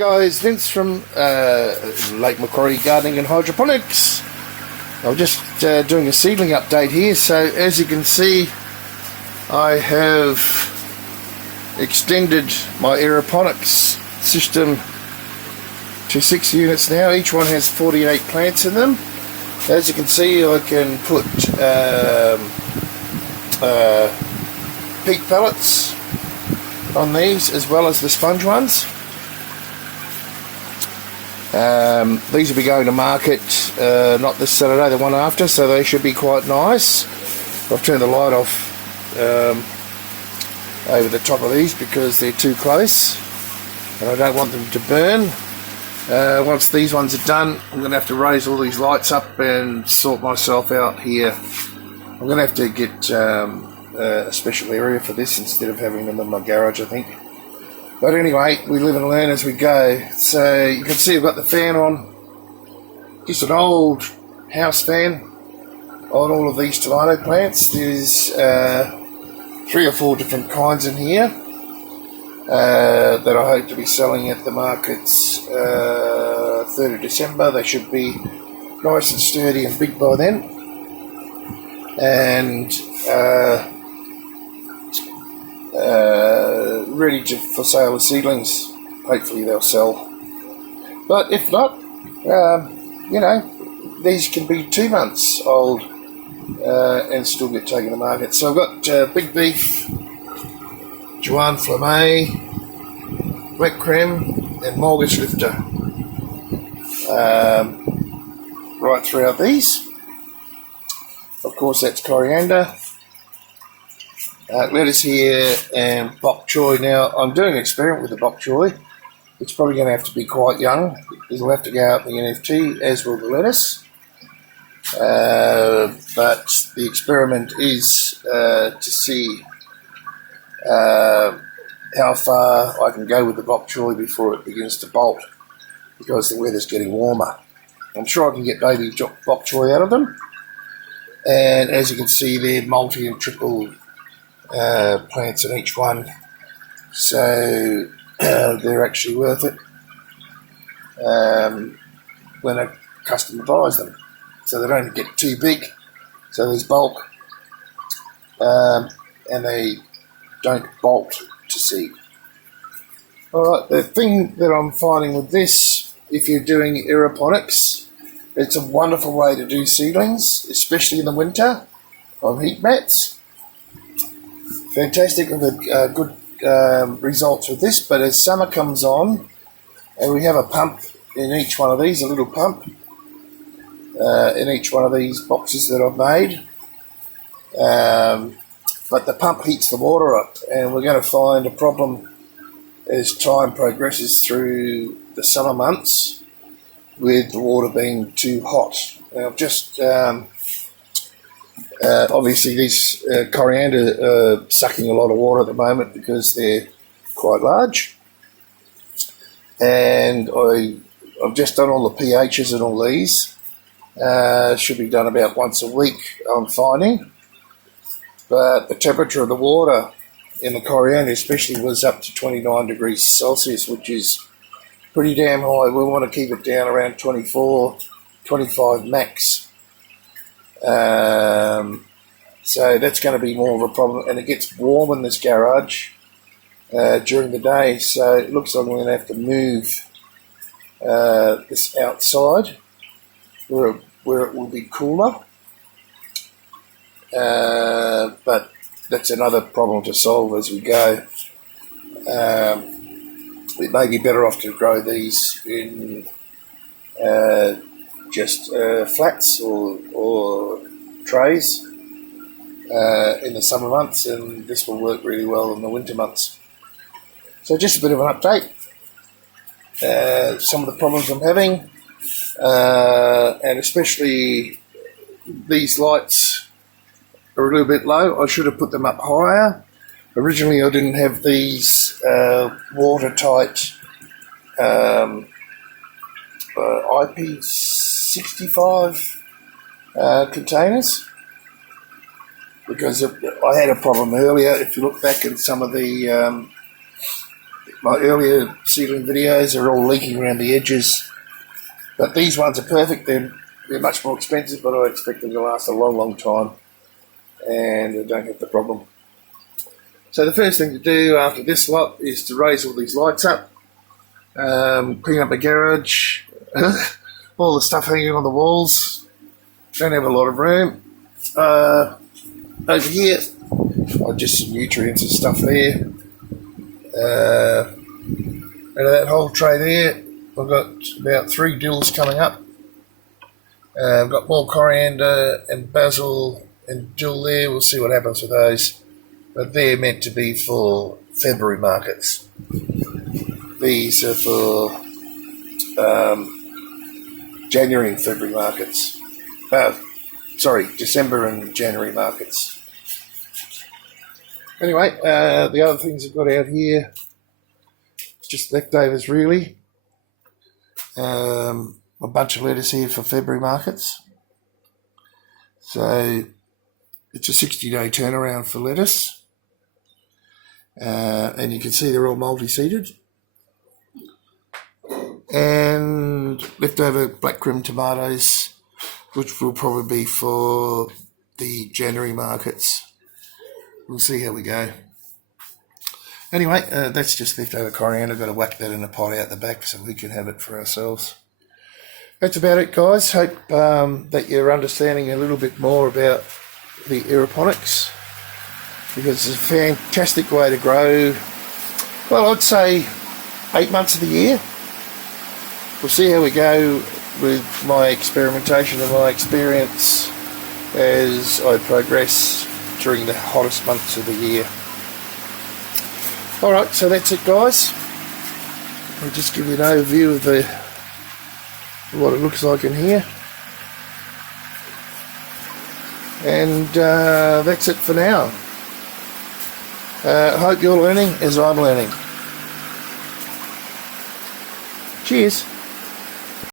guys, Vince from Lake Macquarie Gardening and Hydroponics. I'm just doing a seedling update here. So as you can see, I have extended my Aeroponics system to 6 units now. Each one has 48 plants in them. As you can see, I can put peat pellets on these as well as the sponge ones. These will be going to market not this Saturday, the one after, so they should be quite nice. I've turned the light off over the top of these because they're too close and I don't want them to burn. Once these ones are done, I'm going to have to raise all these lights up and sort myself out here. I'm going to have to get a special area for this instead of having them in my garage, I think. But anyway, we live and learn as we go. So you can see I've got the fan on. Just an old house fan on all of these tomato plants. There's 3 or 4 different kinds in here that I hope to be selling at the markets 3rd of December. They should be nice and sturdy and big by then. And ready for sale as seedlings. Hopefully they'll sell, but if not, you know, these can be 2 months old and still get taken to market. So I've got Big Beef, Joanne Flamme, Wet Creme and Mortgage Lifter right throughout these. Of course that's coriander, lettuce here and bok choy. Now I'm doing an experiment with the bok choy. It's probably going to have to be quite young. It'll have to go out in the NFT, as will the lettuce. But the experiment is to see how far I can go with the bok choy before it begins to bolt, because the weather's getting warmer. I'm sure I can get baby bok choy out of them. And as you can see, they're multi and triple plants in each one, so they're actually worth it when a customer buys them. So they don't get too big, so there's bulk, and they don't bolt to seed. Alright, the thing that I'm finding with this, if you're doing aeroponics, it's a wonderful way to do seedlings, especially in the winter on heat mats. Fantastic with good results with this, but as summer comes on, and we have a pump in each one of these, a little pump in each one of these boxes that I've made, but the pump heats the water up, and we're going to find a problem as time progresses through the summer months with the water being too hot. Now I've just obviously these coriander are sucking a lot of water at the moment because they're quite large, and I've just done all the pHs and all these. Should be done about once a week, I'm finding, but the temperature of the water in the coriander especially was up to 29 degrees Celsius, which is pretty damn high. We want to keep it down around 24, 25 max. So that's going to be more of a problem, and it gets warm in this garage during the day, so it looks like I'm going to have to move this outside where it will be cooler, but that's another problem to solve as we go. It may be better off to grow these in just flats or trays in the summer months, and this will work really well in the winter months. So just a bit of an update, some of the problems I'm having, and especially these lights are a little bit low. I should have put them up higher. Originally I didn't have these watertight IP65 containers, because I had a problem earlier. If you look back at some of the my earlier seedling videos are all leaking around the edges. But these ones are perfect. They're much more expensive, but I expect them to last a long, long time. And I don't have the problem. So the first thing to do after this lot is to raise all these lights up. Clean up the garage. All the stuff hanging on the walls. Don't have a lot of room. Over here, just some nutrients and stuff there. Out of that whole tray there, I've got about 3 dills coming up. I've got more coriander and basil and dill there. We'll see what happens with those. But they're meant to be for February markets. These are for January and February markets. December and January markets. Anyway, the other things I've got out here, just leftovers really. A bunch of lettuce here for February markets. So it's a 60-day turnaround for lettuce. And you can see they're all multi-seeded. And leftover black cream tomatoes, which will probably be for the January markets. We'll see how we go. Anyway, that's just leftover coriander. I've got to whack that in a pot out the back so we can have it for ourselves. That's about it, guys. Hope that you're understanding a little bit more about the Aeroponics, because it's a fantastic way to grow. Well, I'd say 8 months of the year. We'll see how we go with my experimentation and my experience as I progress during the hottest months of the year. Alright, so that's it, guys. I'll just give you an overview of what it looks like in here. And that's it for now. I hope you're learning as I'm learning. Cheers.